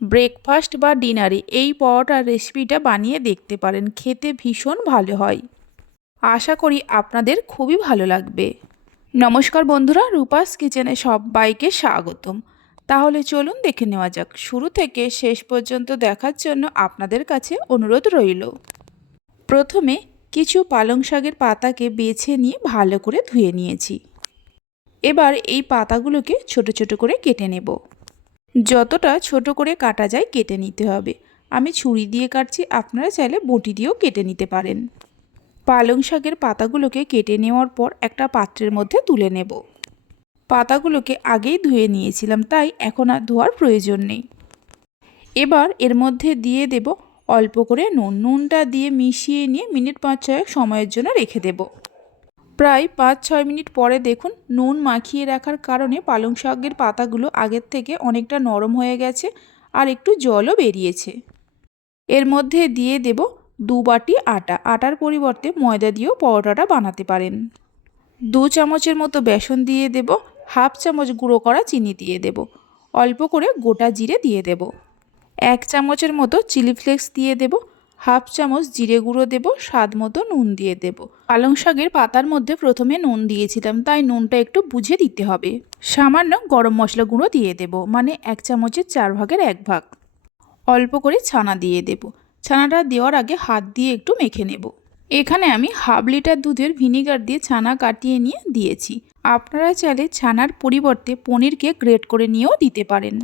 Breakfast বা ডিনারে এই পরোটার রেসিপিটা বানিয়ে দেখতে পারেন। খেতে ভীষণ ভালো হয়। আশা করি আপনাদের খুবই ভালো লাগবে। নমস্কার বন্ধুরা, রূপাস কিচেনে সবাইকে স্বাগতম। তাহলে চলুন দেখে নেওয়া যাক। শুরু থেকে শেষ পর্যন্ত দেখার জন্য আপনাদের কাছে অনুরোধ রইল। প্রথমে কিছু পালং শাকের পাতাকে বেছে নিয়ে ভালো করে ধুয়ে নিয়েছি। এবার এই পাতাগুলোকে ছোট ছোট করে কেটে নেব। যতটা ছোট করে কাটা যায় কেটে নিতে হবে। আমি ছুরি দিয়ে কাটছি, আপনারা চাইলে বটি দিয়েও কেটে নিতে পারেন। পালং শাকের পাতাগুলোকে কেটে নেওয়ার পর একটা পাত্রের মধ্যে তুলে নেব। পাতাগুলোকে আগেই ধুয়ে নিয়েছিলাম, তাই এখন আর ধোয়ার প্রয়োজন নেই। এবার এর মধ্যে দিয়ে দেব অল্প করে নুন। নুনটা দিয়ে মিশিয়ে নিয়ে মিনিট পাঁচ ছয়েক সময়ের জন্য রেখে দেব। প্রায় পাঁচ ছয় মিনিট পরে দেখুন নুন মাখিয়ে রাখার কারণে পালং শাকের পাতাগুলো আগের থেকে অনেকটা নরম হয়ে গেছে আর একটু জলও বেরিয়েছে। এর মধ্যে দিয়ে দেব দু বাটি আটা। আটার পরিবর্তে ময়দা দিয়েও পরোটাটা বানাতে পারেন। দু চামচের মতো বেসন দিয়ে দেব, হাফ চামচ গুঁড়ো করা চিনি দিয়ে দেব, অল্প করে গোটা জিরে দিয়ে দেব, এক চামচের মতো চিলি ফ্লেক্স দিয়ে দেব হাফ চামচ জিরে গুঁড়ো দেব, স্বাদ মতো নুন দিয়ে দেব। পালং শাকের পাতার মধ্যে প্রথমে নুন দিয়েছিলাম, তাই নুনটা একটু বুঝে দিতে হবে। সামান্য গরম মশলা গুঁড়ো দিয়ে দেব মানে এক চামচের চার ভাগের এক ভাগ। অল্প করে ছানা দিয়ে দেব। ছানাটা দেওয়ার আগে হাত দিয়ে একটু মেখে নেব। এখানে আমি হাফ লিটার দুধের ভিনিগার দিয়ে ছানা কাটিয়ে নিয়ে দিয়েছি। আপনারা চাইলে ছানার পরিবর্তে পনিরকে গ্রেট করে নিয়েও দিতে পারেন।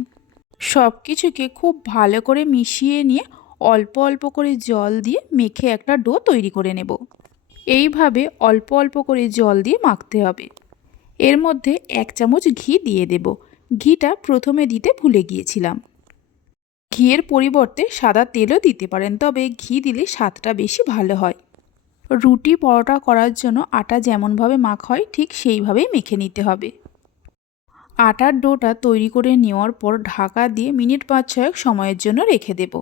সব কিছুকে খুব ভালো করে মিশিয়ে নিয়ে অল্প অল্প করে জল দিয়ে মেখে একটা ডো তৈরি করে নেব। এইভাবে অল্প অল্প করে জল দিয়ে মাখতে হবে। এর মধ্যে এক চামচ ঘি দিয়ে দেব। ঘিটা প্রথমে দিতে ভুলে গিয়েছিলাম। ঘিয়ের পরিবর্তে সাদা তেলও দিতে পারেন, তবে ঘি দিলে স্বাদটা বেশি ভালো হয়। রুটি পরোটা করার জন্য আটা যেমনভাবে মাখ হয়, ঠিক সেইভাবেই মেখে নিতে হবে। আটার ডোটা তৈরি করে নেওয়ার পর ঢাকা দিয়ে মিনিট পাঁচ ছয়েক সময়ের জন্য রেখে দেব।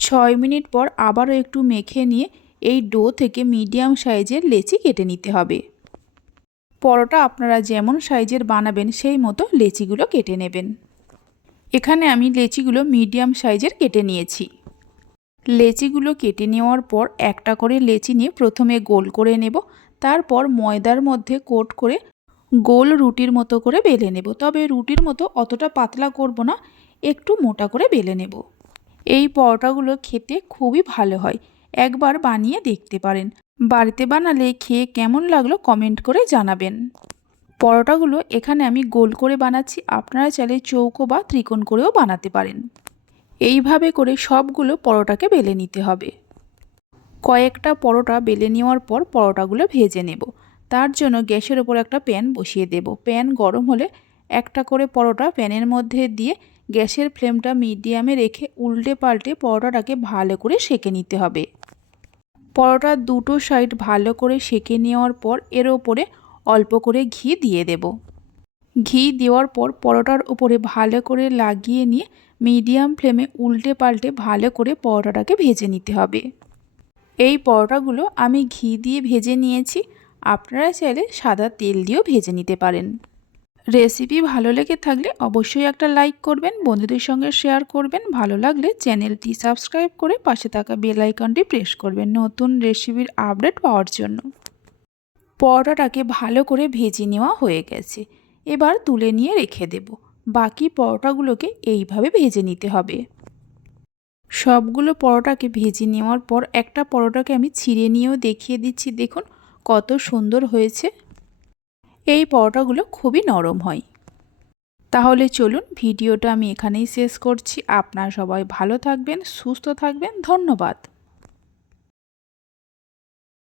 ছয় মিনিট পর আবারও একটু মেখে নিয়ে এই ডো থেকে মিডিয়াম সাইজের লেচি কেটে নিতে হবে। পরোটা আপনারা যেমন সাইজের বানাবেন সেই মতো লেচিগুলো কেটে নেবেন। এখানে আমি লেচিগুলো মিডিয়াম সাইজের কেটে নিয়েছি। লেচিগুলো কেটে নেওয়ার পর একটা করে লেচি নিয়ে প্রথমে গোল করে নেব, তারপর ময়দার মধ্যে কোট করে গোল রুটির মতো করে বেলে নেব। তবে রুটির মতো অতটা পাতলা করব না, একটু মোটা করে বেলে নেব। এই পরোটাগুলো খেতে খুবই ভালো হয়। একবার বানিয়ে দেখতে পারেন। বাড়িতে বানালে খেয়ে কেমন লাগল কমেন্ট করে জানাবেন। পরোটাগুলো এখানে আমি গোল করে বানাচ্ছি। আপনারা চাইলে চৌকো বা ত্রিকোণ করেও বানাতে পারেন। এইভাবে করে সবগুলো পরোটাকে বেলে নিতে হবে। কয়েকটা পরোটা বেলে নেওয়ার পর পরোটাগুলো ভেজে নেব। তার জন্য গ্যাসের ওপর একটা প্যান বসিয়ে দেব। প্যান গরম হলে একটা করে পরোটা প্যানের মধ্যে দিয়ে গ্যাসের ফ্লেমটা মিডিয়ামে রেখে উল্টে পাল্টে পরোটাটাকে ভালো করে সেঁকে নিতে হবে। পরোটার দুটো সাইড ভালো করে সেঁকে নেওয়ার পর এর ওপরে অল্প করে ঘি দিয়ে দেব। ঘি দেওয়ার পর পরোটার উপরে ভালো করে লাগিয়ে নিয়ে মিডিয়াম ফ্লেমে উল্টে পাল্টে ভালো করে পরোটাটাকে ভেজে নিতে হবে। এই পরোটাগুলো আমি ঘি দিয়ে ভেজে নিয়েছি, আপনারা চাইলে সাদা তেল দিয়েও ভেজে নিতে পারেন। রেসিপি ভালো লেগে থাকলে অবশ্যই একটা লাইক করবেন, বন্ধুদের সঙ্গে শেয়ার করবেন। ভালো লাগলে চ্যানেলটি সাবস্ক্রাইব করে পাশে থাকা বেল আইকনটি প্রেস করবেন নতুন রেসিপির আপডেট পাওয়ার জন্য। পরোটাটাকে ভালো করে ভেজে নেওয়া হয়ে গেছে। এবার তুলে নিয়ে রেখে দেব। বাকি পরোটাগুলোকে এইভাবে ভেজে নিতে হবে। সবগুলো পরোটাকে ভেজে নেওয়ার পর একটা পরোটাকে আমি ছিঁড়ে নিয়েও দেখিয়ে দিচ্ছি। দেখুন কত সুন্দর হয়েছে। এই পরোটাগুলো খুবই নরম হয়। তাহলে চলুন ভিডিওটা আমি এখানেই শেষ করছি। আপনারা সবাই ভালো থাকবেন, সুস্থ থাকবেন। ধন্যবাদ।